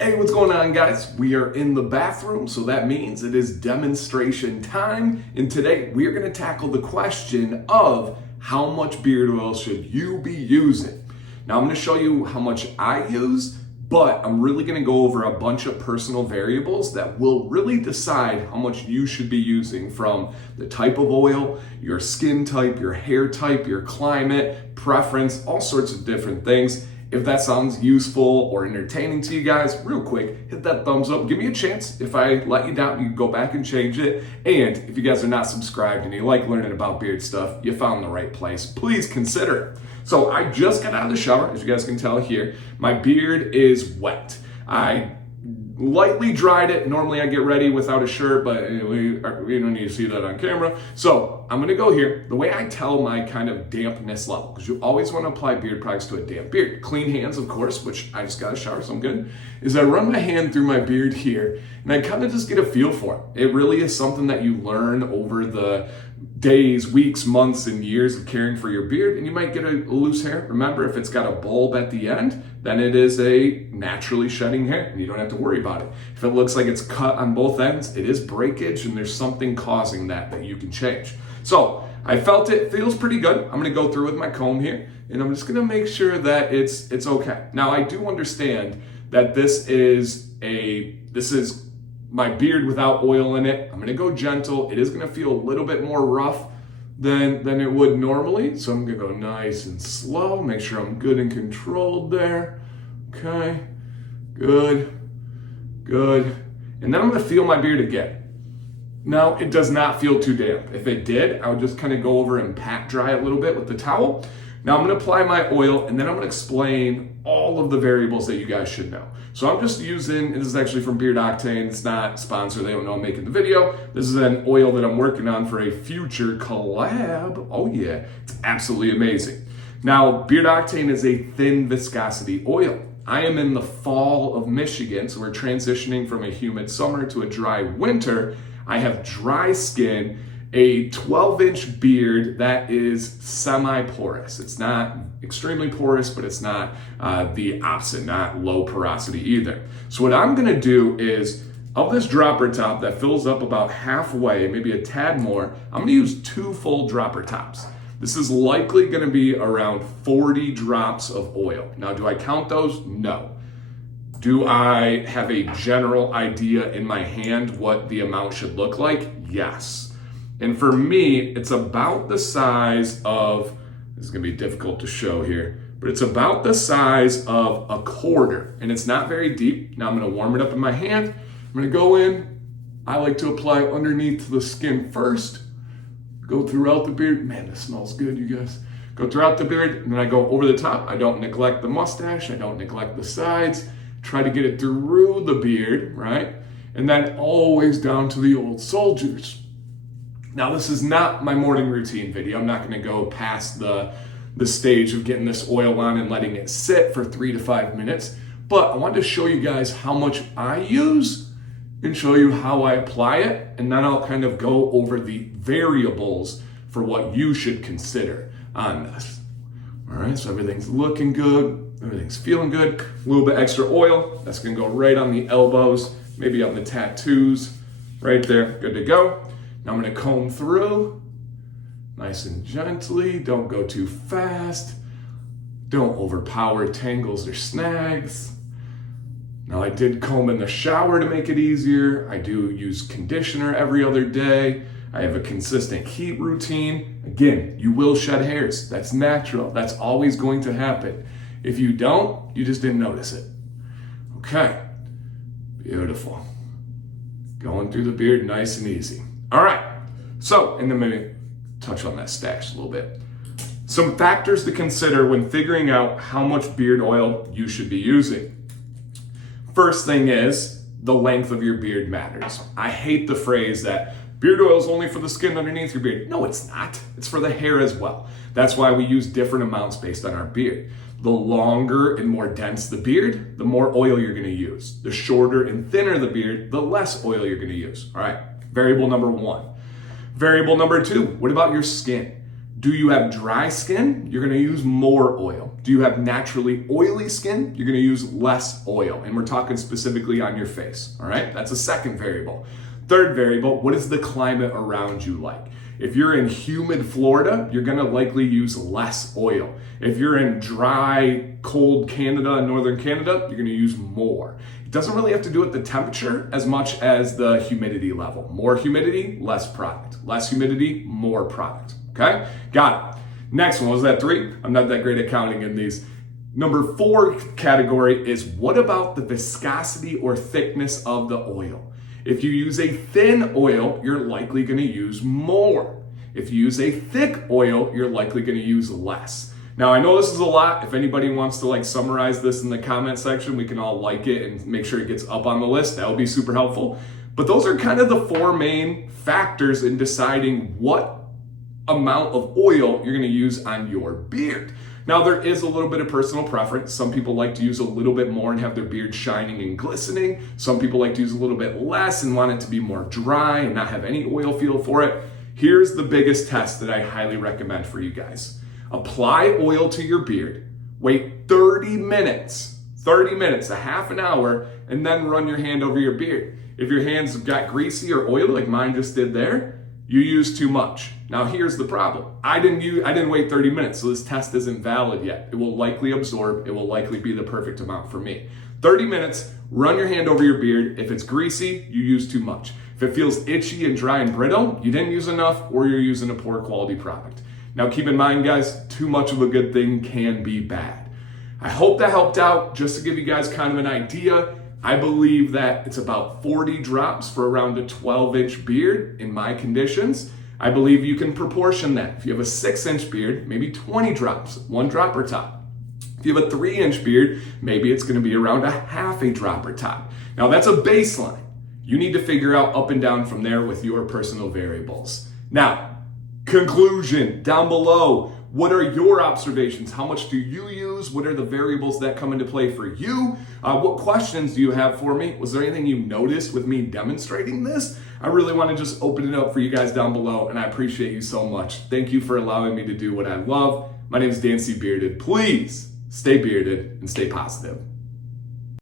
Hey, what's going on, guys? We are in the bathroom, so that means it is demonstration time. And today we are going to tackle the question of how much beard oil should you be using? Now, I'm going to show you how much I use, but I'm really going to go over a bunch of personal variables that will really decide how much you should be using, from the type of oil, your skin type, your hair type, your climate, preference, all sorts of different things. If that sounds useful or entertaining to you guys, real quick, hit that thumbs up. Give me a chance. If I let you down, you can go back and change it. And if you guys are not subscribed and you like learning about beard stuff, you found the right place. Please consider it. So I just got out of the shower, as you guys can tell here. My beard is wet. I lightly dried it. Normally I get ready without a shirt, but we don't need to see that on camera. So I'm gonna go here. The way I tell my kind of dampness level, because you always want to apply beard products to a damp beard. Clean hands, of course, which I just got a shower, so I'm good, is I run my hand through my beard here, and I kind of just get a feel for it. It really is something that you learn over the days, weeks, months, and years of caring for your beard, and you might get a loose hair. Remember, if it's got a bulb at the end, then it is a naturally shedding hair, and you don't have to worry about it. If it looks like it's cut on both ends, it is breakage, and there's something causing that you can change. So I felt it feels pretty good. I'm gonna go through with my comb here, and I'm just gonna make sure that it's okay. Now, I do understand that this is my beard without oil in it. I'm gonna go gentle. It is gonna feel a little bit more rough than it would normally. So I'm gonna go nice and slow, make sure I'm good and controlled there. Okay, good. And then I'm gonna feel my beard again. Now, it does not feel too damp. If it did, I would just kind of go over and pat dry it a little bit with the towel. Now I'm gonna apply my oil, and then I'm gonna explain all of the variables that you guys should know. So I'm just using, this is actually from Beard Octane. It's not sponsored, they don't know I'm making the video. This is an oil that I'm working on for a future collab. Oh yeah, it's absolutely amazing. Now, Beard Octane is a thin viscosity oil. I am in the fall of Michigan, so we're transitioning from a humid summer to a dry winter. I have dry skin, a 12-inch beard that is semi-porous. It's not extremely porous, but it's not the opposite, not low porosity either. So what I'm gonna do is, of this dropper top that fills up about halfway, maybe a tad more, I'm gonna use 2 full dropper tops. This is likely gonna be around 40 drops of oil. Now, do I count those? No. Do I have a general idea in my hand what the amount should look like? Yes. And for me, it's about the size of, this is gonna be difficult to show here, but it's about the size of a quarter, and it's not very deep. Now I'm gonna warm it up in my hand. I'm gonna go in. I like to apply underneath the skin first, go throughout the beard. Man, this smells good, you guys. Go throughout the beard, and then I go over the top. I don't neglect the mustache, I don't neglect the sides. Try to get it through the beard, right? And then always down to the old soldiers. Now, this is not my morning routine video. I'm not gonna go past the stage of getting this oil on and letting it sit for 3 to 5 minutes, but I wanted to show you guys how much I use and show you how I apply it, and then I'll kind of go over the variables for what you should consider on this. All right, so everything's looking good. Everything's feeling good. A little bit extra oil. That's gonna go right on the elbows, maybe on the tattoos, right there, good to go. Now I'm gonna comb through, nice and gently. Don't go too fast. Don't overpower tangles or snags. Now, I did comb in the shower to make it easier. I do use conditioner every other day. I have a consistent heat routine. Again, you will shed hairs. That's natural. That's always going to happen. If you don't, you just didn't notice it. Okay, beautiful. Going through the beard nice and easy. All right, so, and then maybe touch on that stash a little bit. Some factors to consider when figuring out how much beard oil you should be using. First thing is, the length of your beard matters. I hate the phrase that beard oil is only for the skin underneath your beard. No, it's not. It's for the hair as well. That's why we use different amounts based on our beard. The longer and more dense the beard, the more oil you're gonna use. The shorter and thinner the beard, the less oil you're gonna use. All right, variable number 1. Variable number 2, what about your skin? Do you have dry skin? You're gonna use more oil. Do you have naturally oily skin? You're gonna use less oil. And we're talking specifically on your face, all right? That's a second variable. Third variable, what is the climate around you like? If you're in humid Florida, you're gonna likely use less oil. If you're in dry, cold Canada and northern Canada, you're gonna use more. It doesn't really have to do with the temperature as much as the humidity level. More humidity, less product. Less humidity, more product, okay? Got it. Next one, was that 3? I'm not that great at counting in these. Number 4 category is what about the viscosity or thickness of the oil? If you use a thin oil, you're likely gonna use more. If you use a thick oil, you're likely gonna use less. Now, I know this is a lot. If anybody wants to summarize this in the comment section, we can all like it and make sure it gets up on the list. That would be super helpful. But those are kind of the 4 main factors in deciding what amount of oil you're gonna use on your beard. Now, there is a little bit of personal preference. Some people like to use a little bit more and have their beard shining and glistening. Some people like to use a little bit less and want it to be more dry and not have any oil feel for it. Here's the biggest test that I highly recommend for you guys. Apply oil to your beard, wait 30 minutes, a half an hour, and then run your hand over your beard. If your hands got greasy or oily like mine just did there, you used too much. Now here's the problem. I didn't wait 30 minutes, so this test isn't valid yet. It will likely absorb. It will likely be the perfect amount for me. 30 minutes, run your hand over your beard. If it's greasy, you use too much. If it feels itchy and dry and brittle, you didn't use enough or you're using a poor quality product. Now keep in mind, guys, too much of a good thing can be bad. I hope that helped out. Just to give you guys kind of an idea, I believe that it's about 40 drops for around a 12-inch beard in my conditions. I believe you can proportion that. If you have a 6-inch beard, maybe 20 drops, 1 drop per top. If you have a 3-inch beard, maybe it's gonna be around a half a drop per top. Now that's a baseline. You need to figure out up and down from there with your personal variables. Now, conclusion down below. What are your observations? How much do you use? What are the variables that come into play for you? What questions do you have for me? Was there anything you noticed with me demonstrating this? I really want to just open it up for you guys down below, and I appreciate you so much. Thank you for allowing me to do what I love. My name is Dan C. Bearded. Please stay bearded and stay positive.